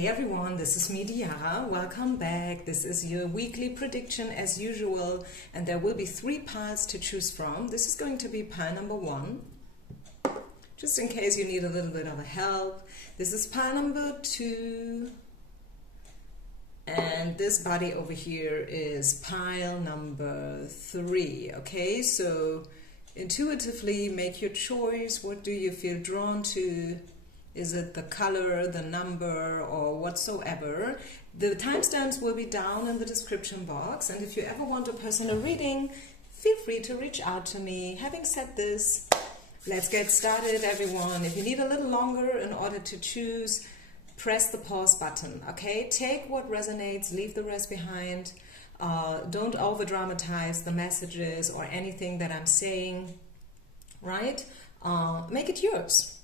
Hey everyone, this is me, Diara. Welcome back. This is your weekly prediction as usual, and there will be 3 piles to choose from. This is going to be pile number 1, just in case you need a little bit of a help. This is pile number 2, and this body over here is pile number 3. Okay, so intuitively make your choice. What do you feel drawn to? Is it the color, the number, or whatsoever? The timestamps will be down in the description box, and if you ever want a personal reading, feel free to reach out to me. Having said this, let's get started, everyone. If you need a little longer in order to choose, press the pause button, okay? Take what resonates, leave the rest behind. Don't over-dramatize the messages or anything that I'm saying, right? Make it yours.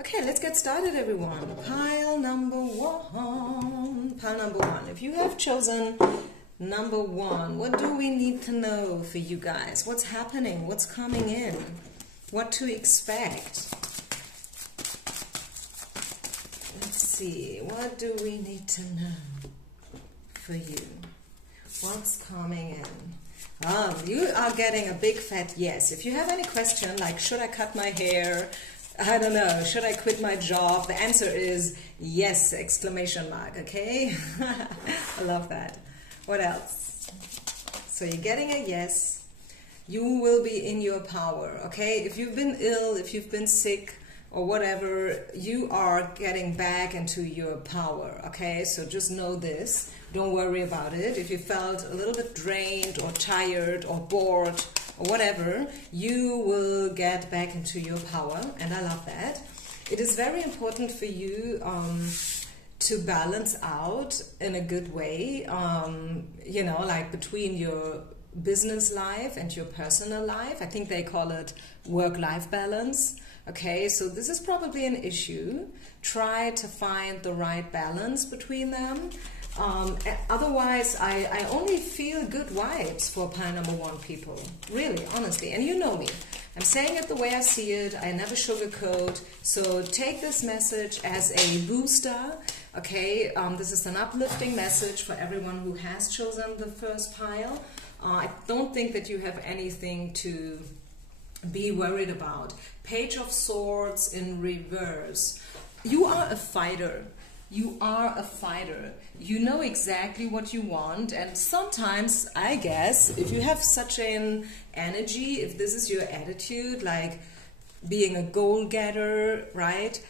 Okay, let's get started, everyone. Pile number 1. Pile number 1. If you have chosen number 1, what do we need to know for you guys? What's happening? What's coming in? What to expect? Let's see. What do we need to know for you? What's coming in? You are getting a big fat yes. If you have any question, like should I cut my hair? I don't know, should I quit my job? The answer is yes, exclamation mark, okay? I love that. What else? So you're getting a yes. You will be in your power, okay? If you've been ill, if you've been sick or whatever, you are getting back into your power, okay? So just know this. Don't worry about it. If you felt a little bit drained or tired or bored, or whatever, you will get back into your power, and I love that. It is very important for you to balance out in a good way, you know, like between your business life and your personal life. I think they call it work-life balance. Okay, so this is probably an issue. Try to find the right balance between them. Otherwise, I only feel good vibes for pile number 1 people. Really, honestly. And you know me. I'm saying it the way I see it. I never sugarcoat. So take this message as a booster. Okay, this is an uplifting message for everyone who has chosen the first pile. I don't think that you have anything to be worried about. Page of Swords in reverse. You are a fighter. You are a fighter. You know exactly what you want, and sometimes, I guess, if you have such an energy, if this is your attitude, like being a goal-getter, right?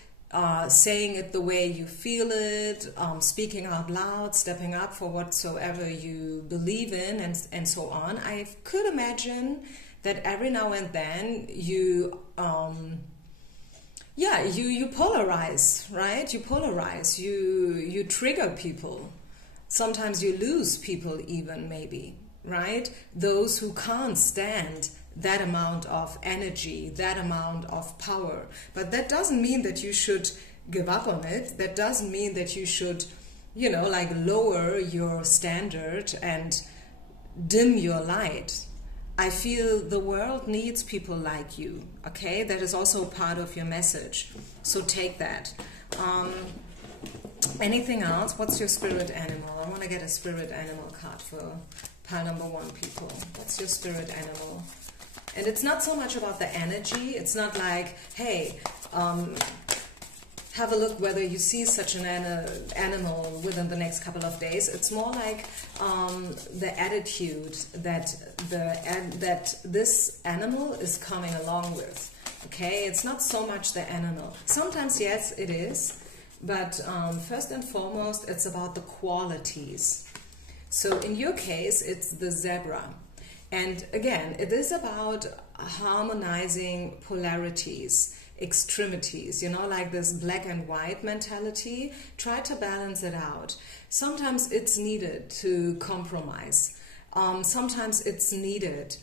Saying it the way you feel it, speaking out loud, stepping up for whatsoever you believe in, and so on. I could imagine that every now and then you you polarize, right? You polarize, you trigger people. Sometimes you lose people even, maybe, right? Those who can't stand that amount of energy, that amount of power. But that doesn't mean that you should give up on it. That doesn't mean that you should, you know, like lower your standard and dim your light. I feel the world needs people like you, okay? That is also part of your message, so take that. Anything else? What's your spirit animal? I want to get a spirit animal card for pile number 1 people. What's your spirit animal? And it's not so much about the energy. It's not like, hey, have a look whether you see such an animal within the next couple of days. It's more like the attitude that this animal is coming along with. Okay, it's not so much the animal. Sometimes, yes, it is, but first and foremost, it's about the qualities. So in your case, it's the zebra. And again, it is about harmonizing polarities, extremities, you know, like this black and white mentality. Try to balance it out. Sometimes it's needed to compromise. Sometimes it's needed,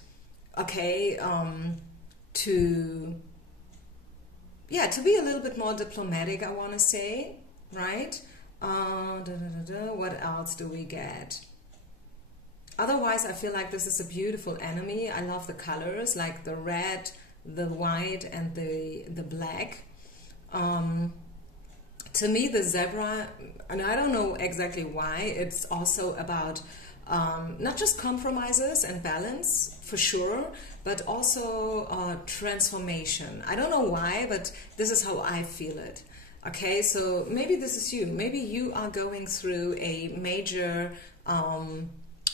okay, to be a little bit more diplomatic, I want to say, right? What else do we get? Otherwise, I feel like this is a beautiful enemy. I love the colors, like the red, the white, and the black. To me, the zebra, and I don't know exactly why, it's also about not just compromises and balance, for sure, but also transformation. I don't know why, but this is how I feel it. Okay, so maybe this is you. Maybe you are going through a major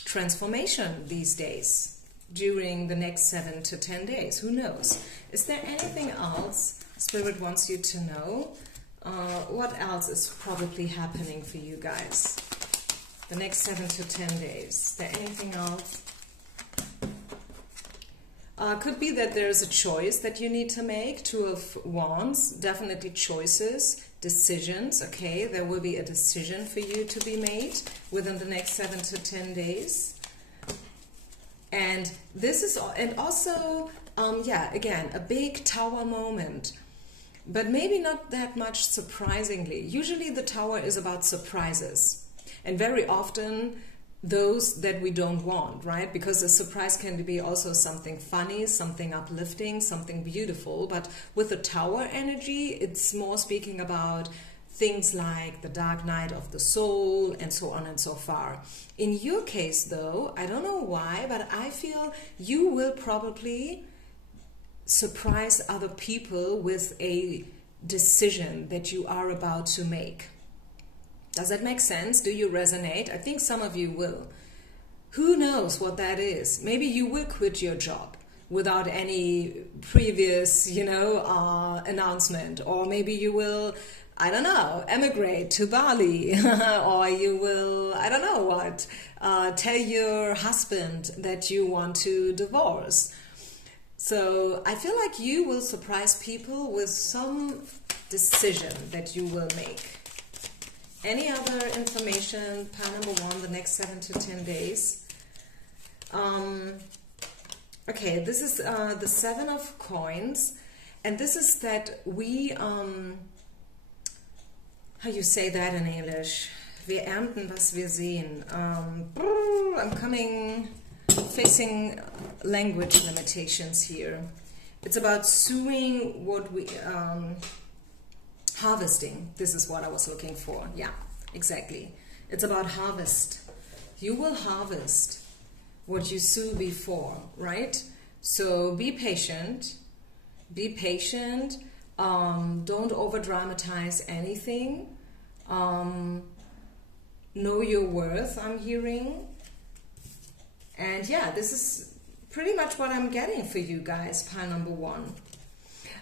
transformation these days during the next 7 to 10 days. Who knows? Is there anything else Spirit wants you to know? What else is probably happening for you guys the next 7 to 10 days? Is there anything else? Could be that there's a choice that you need to make. 2 of Wands, definitely choices, decisions, okay? There will be a decision for you to be made within the next 7 to 10 days. And this is, and also, yeah, again, a big Tower moment. But maybe not that much surprisingly. Usually the Tower is about surprises. And very often those that we don't want, right? Because a surprise can be also something funny, something uplifting, something beautiful. But with the Tower energy, it's more speaking about things like the dark night of the soul and so on and so far. In your case though, I don't know why, but I feel you will probably surprise other people with a decision that you are about to make. Does that make sense? Do you resonate? I think some of you will. Who knows what that is? Maybe you will quit your job without any previous, you know, announcement. Or maybe you will, I don't know, emigrate to Bali. Or you will, I don't know what, tell your husband that you want to divorce. So I feel like you will surprise people with some decision that you will make. Any other information, pile number 1, the next 7 to 10 days? Okay, this is the 7 of Coins, and this is that we, how you say that in English? Wir ernten, was wir sehen. I'm facing language limitations here. It's about sowing what we... harvesting, this is what I was looking for. Yeah, exactly. It's about harvest. You will harvest what you sow before, right? So be patient. Be patient. Don't over dramatize anything. Know your worth, I'm hearing. And yeah, this is pretty much what I'm getting for you guys, pile number 1.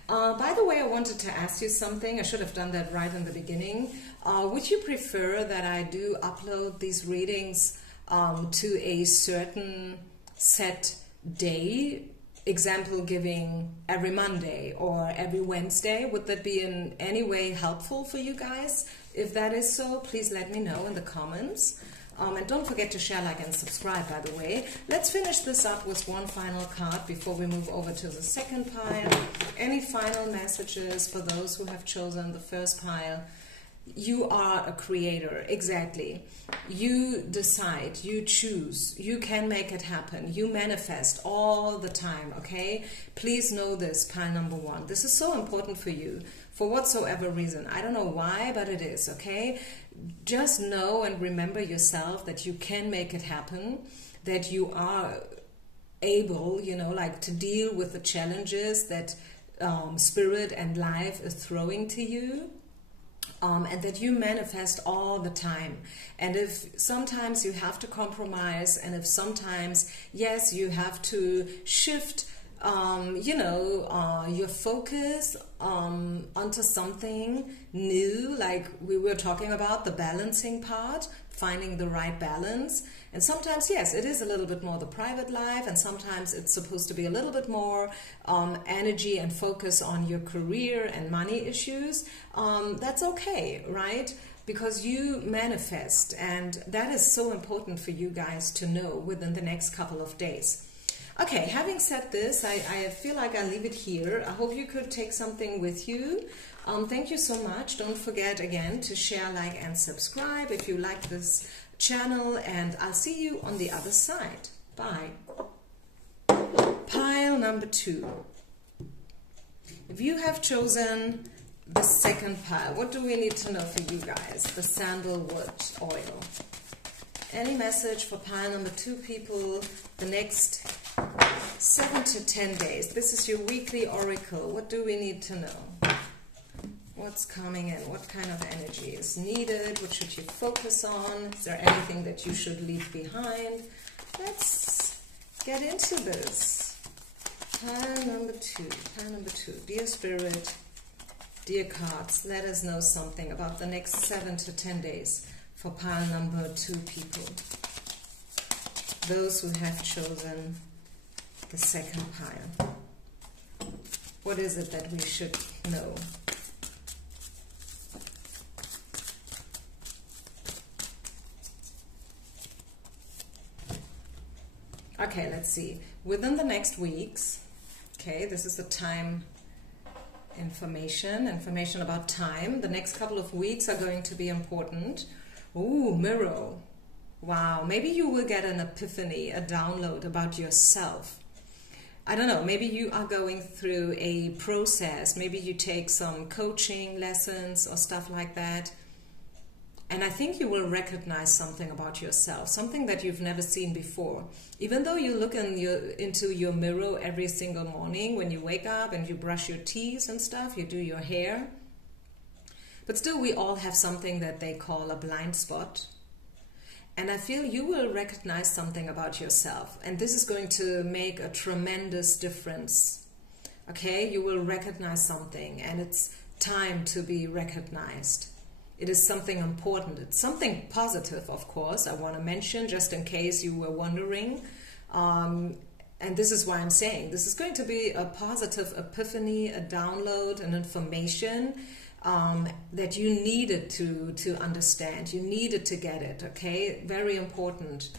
By the way, I wanted to ask you something. I should have done that right in the beginning. Would you prefer that I do upload these readings to a certain set day? Example giving every Monday or every Wednesday. Would that be in any way helpful for you guys? If that is so, please let me know in the comments. And don't forget to share, like, and subscribe, by the way. Let's finish this up with one final card before we move over to the second pile. Any final messages for those who have chosen the first pile? You are a creator, exactly. You decide, you choose, you can make it happen. You manifest all the time, okay? Please know this, pile number 1. This is so important for you, for whatsoever reason. I don't know why, but it is, okay? Just know and remember yourself that you can make it happen, that you are able, you know, like to deal with the challenges that spirit and life is throwing to you. And that you manifest all the time. And if sometimes you have to compromise, and if sometimes, yes, you have to shift, you know, your focus onto something new, like we were talking about, the balancing part, finding the right balance. And sometimes, yes, it is a little bit more the private life, and sometimes it's supposed to be a little bit more energy and focus on your career and money issues. That's okay, right? Because you manifest, and that is so important for you guys to know within the next couple of days. Okay, having said this, I feel like I'll leave it here. I hope you could take something with you. Thank you so much. Don't forget again to share, like, and subscribe if you like this channel, and I'll see you on the other side. Bye. Pile number 2. If you have chosen the second pile. What do we need to know for you guys? The sandalwood oil. Any message for pile number 2 people the next 7 to 10 days? This is your weekly oracle. What do we need to know? What's coming in? What kind of energy is needed? What should you focus on? Is there anything that you should leave behind? Let's get into this. Pile number 2. Pile number 2. Dear Spirit, dear cards, let us know something about the next 7 to 10 days for pile number 2 people. Those who have chosen the second pile. What is it that we should know? Okay, let's see. Within the next weeks, okay, this is the time information about time. The next couple of weeks are going to be important. Ooh, mirror. Wow, maybe you will get an epiphany, a download about yourself. I don't know, maybe you are going through a process. Maybe you take some coaching lessons or stuff like that. And I think you will recognize something about yourself, something that you've never seen before. Even though you look into your mirror every single morning when you wake up and you brush your teeth and stuff, you do your hair. But still, we all have something that they call a blind spot. And I feel you will recognize something about yourself. And this is going to make a tremendous difference. Okay, you will recognize something, and it's time to be recognized. It is something important. It's something positive, of course, I want to mention, just in case you were wondering. And this is why I'm saying this is going to be a positive epiphany, a download, an information that you needed to understand. You needed to get it, okay? Very important.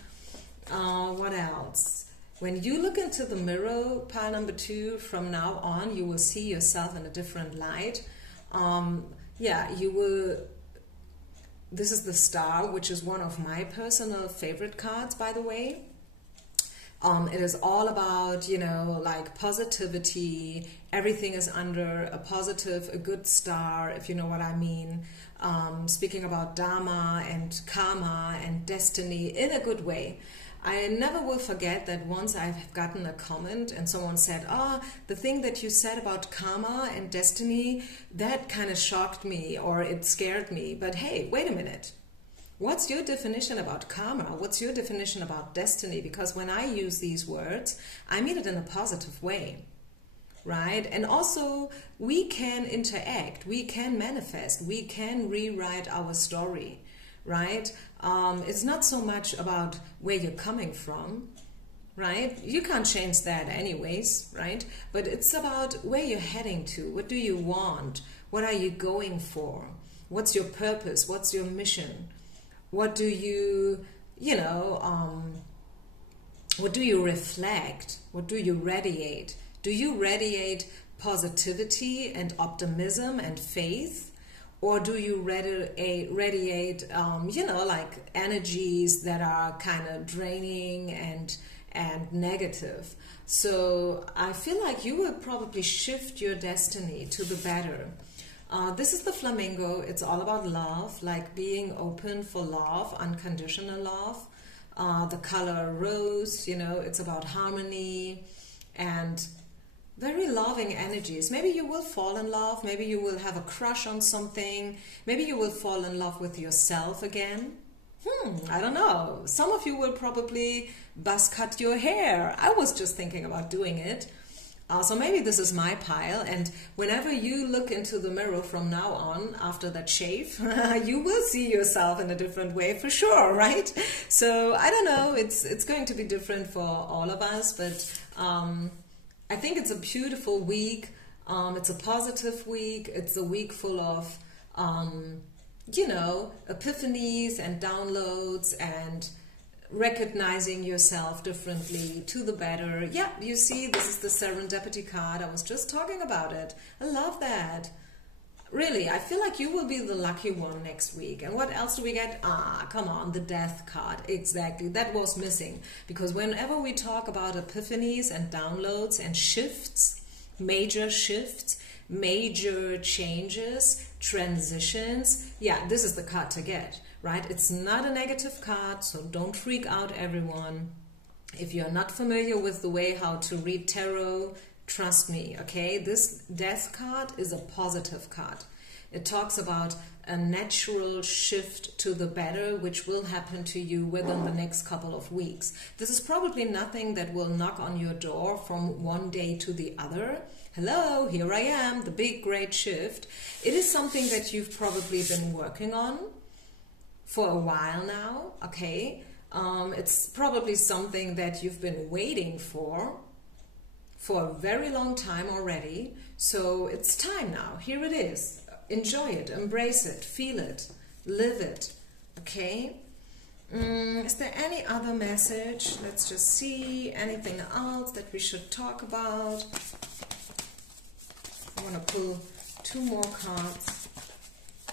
What else? When you look into the mirror, pile number 2, from now on, you will see yourself in a different light. Yeah, you will... This is the Star, which is one of my personal favorite cards, by the way. It is all about, you know, like positivity. Everything is under a positive, a good star, if you know what I mean. Speaking about Dharma and Karma and destiny in a good way. I never will forget that once I've gotten a comment and someone said, the thing that you said about karma and destiny, that kind of shocked me or it scared me. But hey, wait a minute. What's your definition about karma? What's your definition about destiny? Because when I use these words, I mean it in a positive way, right? And also, we can interact, we can manifest, we can rewrite our story, right? It's not so much about where you're coming from, right? You can't change that anyways, right? But it's about where you're heading to. What do you want? What are you going for? What's your purpose? What's your mission? What do you, what do you reflect? What do you radiate? Do you radiate positivity and optimism and faith? Or do you radiate, like energies that are kind of draining and negative? So I feel like you will probably shift your destiny to the better. This is the flamingo. It's all about love, like being open for love, unconditional love. The color rose, it's about harmony and very loving energies. Maybe you will fall in love. Maybe you will have a crush on something. Maybe you will fall in love with yourself again. I don't know. Some of you will probably buzz cut your hair. I was just thinking about doing it. So maybe this is my pile, and whenever you look into the mirror from now on, after that shave, you will see yourself in a different way for sure, right? So I don't know, it's going to be different for all of us, but I think it's a beautiful week. It's a positive week. It's a week full of, epiphanies and downloads and recognizing yourself differently to the better. Yeah, you see, this is the serendipity card. I was just talking about it. I love that. Really, I feel like you will be the lucky one next week. And what else do we get? Come on, the death card. Exactly, that was missing. Because whenever we talk about epiphanies and downloads and shifts, major shifts, major changes, transitions, yeah, this is the card to get, right? It's not a negative card, so don't freak out, everyone. If you're not familiar with the way how to read tarot, trust me, okay? This Death card is a positive card. It talks about a natural shift to the better, which will happen to you within the next couple of weeks. This is probably nothing that will knock on your door from one day to the other. Hello, here I am, the big great shift. It is something that you've probably been working on for a while now, okay? It's probably something that you've been waiting for a very long time already. So it's time now. Here it is. Enjoy it, embrace it, feel it, live it, okay? Is there any other message? Let's just see. Anything else that we should talk about? I want to pull 2 more cards.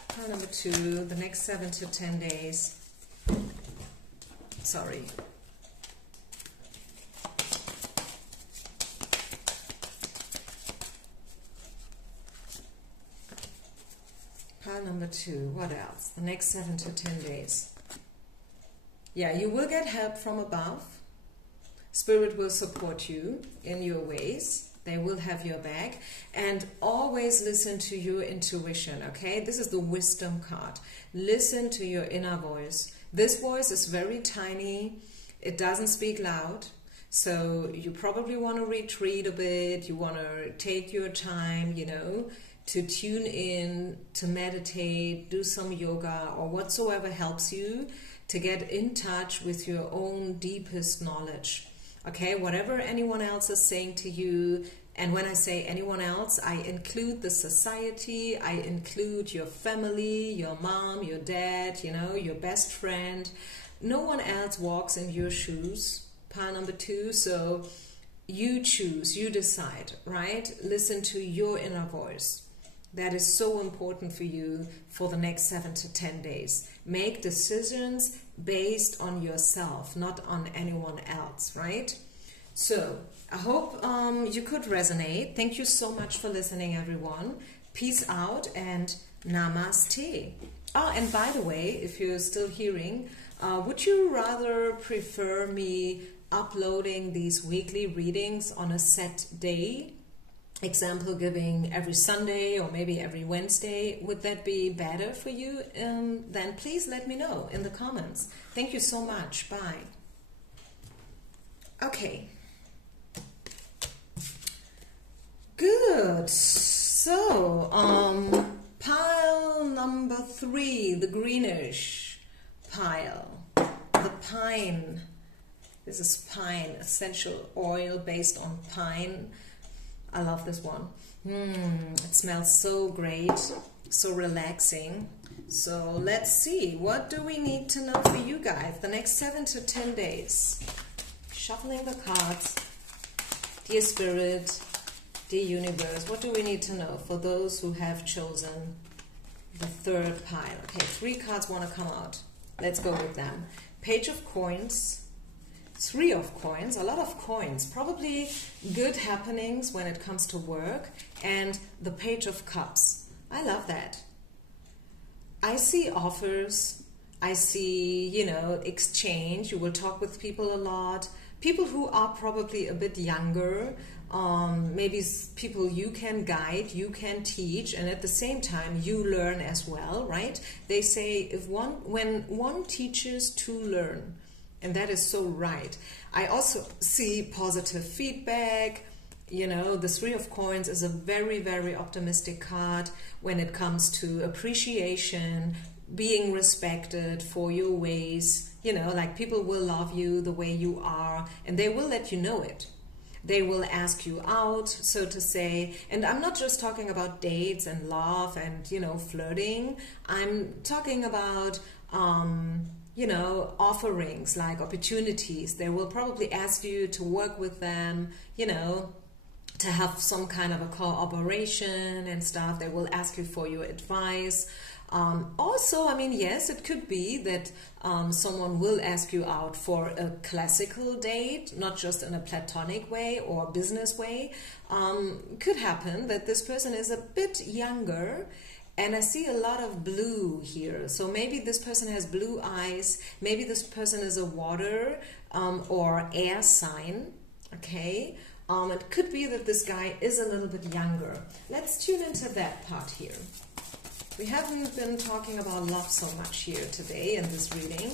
Card number 2, the next 7 to 10 days. Sorry. Pile number 2, what else? The next 7 to 10 days. Yeah, you will get help from above. Spirit will support you in your ways. They will have your back. And always listen to your intuition, okay? This is the wisdom card. Listen to your inner voice. This voice is very tiny. It doesn't speak loud. So you probably want to retreat a bit. You want to take your time, you know, to tune in, to meditate, do some yoga, or whatsoever helps you to get in touch with your own deepest knowledge. Okay, whatever anyone else is saying to you, and when I say anyone else, I include the society, I include your family, your mom, your dad, you know, your best friend. No one else walks in your shoes, pile number 2, so you choose, you decide, right? Listen to your inner voice. That is so important for you for the next 7 to 10 days. Make decisions based on yourself, not on anyone else, right? So, I hope you could resonate. Thank you so much for listening, everyone. Peace out and namaste. Oh, and by the way, if you're still hearing, would you rather prefer me uploading these weekly readings on a set day? Example giving every Sunday or maybe every Wednesday. Would that be better for you? Then please let me know in the comments. Thank you so much. Bye. Okay. Good. So, pile number 3, the greenish pile. The pine. This is pine, essential oil based on pine. I love this one. It smells so great, so relaxing. So let's see, what do we need to know for you guys the next 7 to 10 days? Shuffling the cards. Dear Spirit, dear Universe, what do we need to know for those who have chosen the 3rd pile? Okay, 3 cards want to come out. Let's go with them. Page of Coins. 3 of coins, a lot of coins, probably good happenings when it comes to work, and the Page of Cups. I love that. I see offers, I see, you know, exchange. You will talk with people a lot. People who are probably a bit younger, maybe people you can guide, you can teach, and at the same time you learn as well, right? They say when one teaches, two learn. And that is so right. I also see positive feedback. You know, the 3 of Coins is a very, very optimistic card when it comes to appreciation, being respected for your ways. You know, like people will love you the way you are, and they will let you know it. They will ask you out, so to say. And I'm not just talking about dates and love and, you know, flirting. I'm talking about you know, offerings, like opportunities. They will probably ask you to work with them, you know, to have some kind of a cooperation and stuff. They will ask you for your advice. Also, I mean, yes, it could be that someone will ask you out for a classical date, not just in a platonic way or business way. Could happen that this person is a bit younger, and I see a lot of blue here. So maybe this person has blue eyes, maybe this person is a water or air sign, okay? It could be that this guy is a little bit younger. Let's tune into that part here. We haven't been talking about love so much here today in this reading.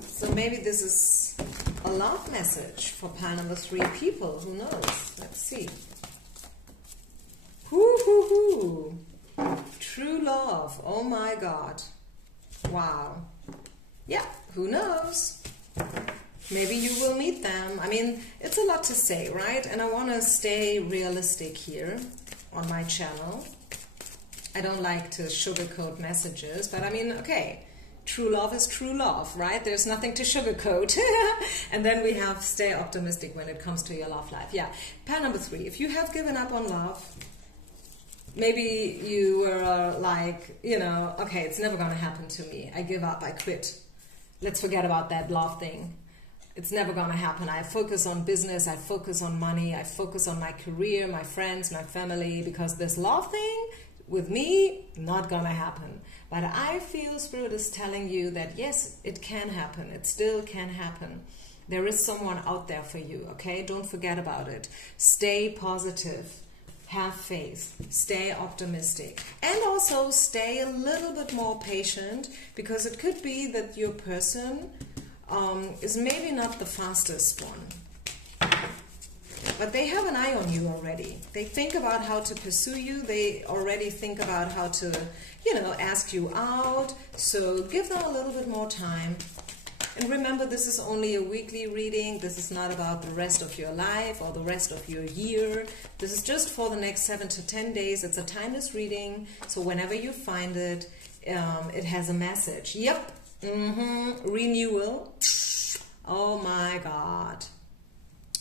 So maybe this is a love message for pile number 3 people. Who knows? Let's see. Hoo hoo hoo. True love. Oh my God. Wow. Yeah, who knows? Maybe you will meet them. I mean, it's a lot to say, right? And I want to stay realistic here on my channel. I don't like to sugarcoat messages, but I mean, okay, true love is true love, right? There's nothing to sugarcoat. And then we have stay optimistic when it comes to your love life. Yeah, pile number 3. If you have given up on love, maybe you were like, you know, okay, it's never going to happen to me. I give up, I quit. Let's forget about that love thing. It's never going to happen. I focus on business, I focus on money, I focus on my career, my friends, my family, because this love thing, with me, not going to happen. But I feel Spirit is telling you that yes, it can happen. It still can happen. There is someone out there for you, okay? Don't forget about it. Stay positive. Have faith, stay optimistic, and also stay a little bit more patient, because it could be that your person is maybe not the fastest one, but they have an eye on you already. They think about how to pursue you. They already think about how to, you know, ask you out. So give them a little bit more time. And remember, this is only a weekly reading. This is not about the rest of your life or the rest of your year. This is just for the next 7 to 10 days. It's a timeless reading. So whenever you find it, it has a message. Yep. Renewal. Oh my God.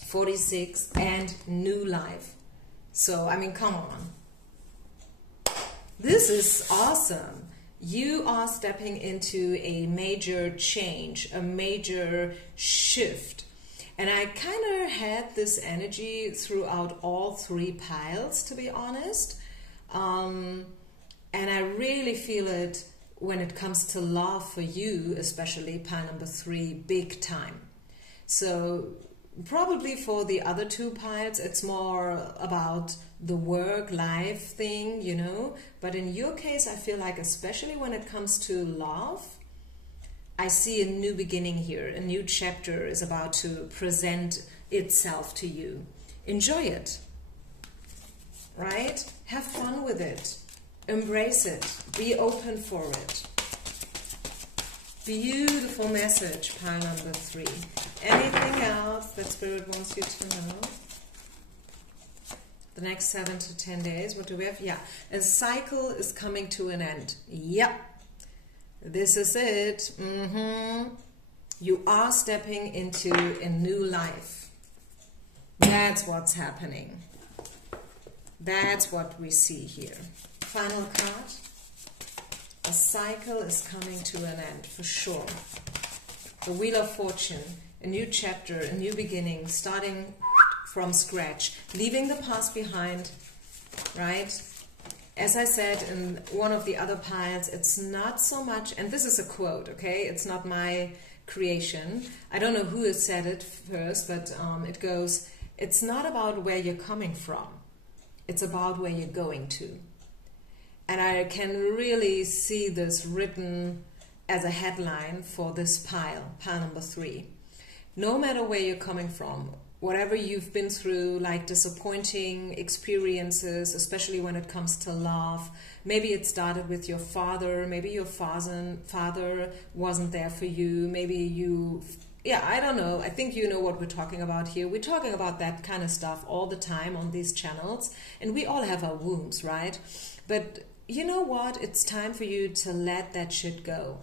46 and new life. So, I mean, come on. This is awesome. You are stepping into a major change, a major shift. And I kind of had this energy throughout all 3 piles, to be honest. And I really feel it when it comes to love for you, especially pile number 3, big time. So probably for the other 2 piles, it's more about the work-life thing, you know. But in your case, I feel like, especially when it comes to love, I see a new beginning here. A new chapter is about to present itself to you. Enjoy it, right? Have fun with it. Embrace it. Be open for it. Beautiful message, pile number 3. Anything else that Spirit wants you to know? The next 7 to 10 days, what do we have? Yeah, a cycle is coming to an end. Yep, this is it. You are stepping into a new life. That's what's happening. That's what we see here. Final card. A cycle is coming to an end, for sure. The Wheel of Fortune, a new chapter, a new beginning, starting from scratch, leaving the past behind, right? As I said in one of the other piles, it's not so much, and this is a quote, okay? It's not my creation. I don't know who has said it first, but it goes, it's not about where you're coming from. It's about where you're going to. And I can really see this written as a headline for this pile number 3. No matter where you're coming from, whatever you've been through, like disappointing experiences, especially when it comes to love. Maybe it started with your father, maybe your father wasn't there for you, maybe you, yeah, I don't know. I think you know what we're talking about here. We're talking about that kind of stuff all the time on these channels, and we all have our wounds, right? But you know what? It's time for you to let that shit go.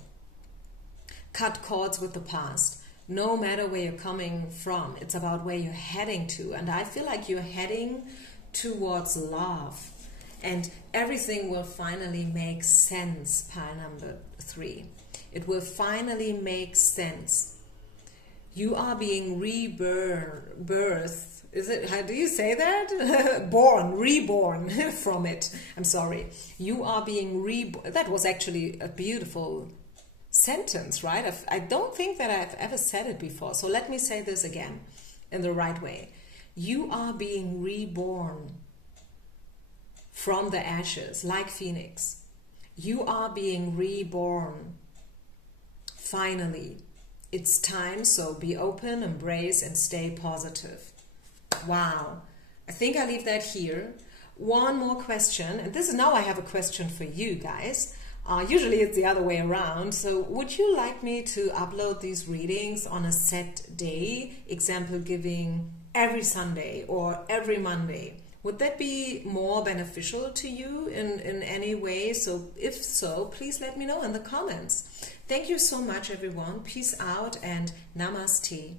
Cut cords with the past. No matter where you're coming from, it's about where you're heading to. And I feel like you're heading towards love. and everything will finally make sense. Pile number 3. It will finally make sense. You are being rebirthed. Is it, how do you say that? Reborn from it. I'm sorry. You are being reborn. That was actually a beautiful sentence, right? I don't think that I've ever said it before. So let me say this again in the right way. You are being reborn from the ashes, like Phoenix. You are being reborn. Finally, it's time, so be open, embrace, and stay positive. Wow. I think I'll leave that here. One more question, and this is now I have a question for you guys. Usually it's the other way around. So would you like me to upload these readings on a set day? Example, giving every Sunday or every Monday. Would that be more beneficial to you in any way? So if so, please let me know in the comments. Thank you so much, everyone. Peace out and namaste.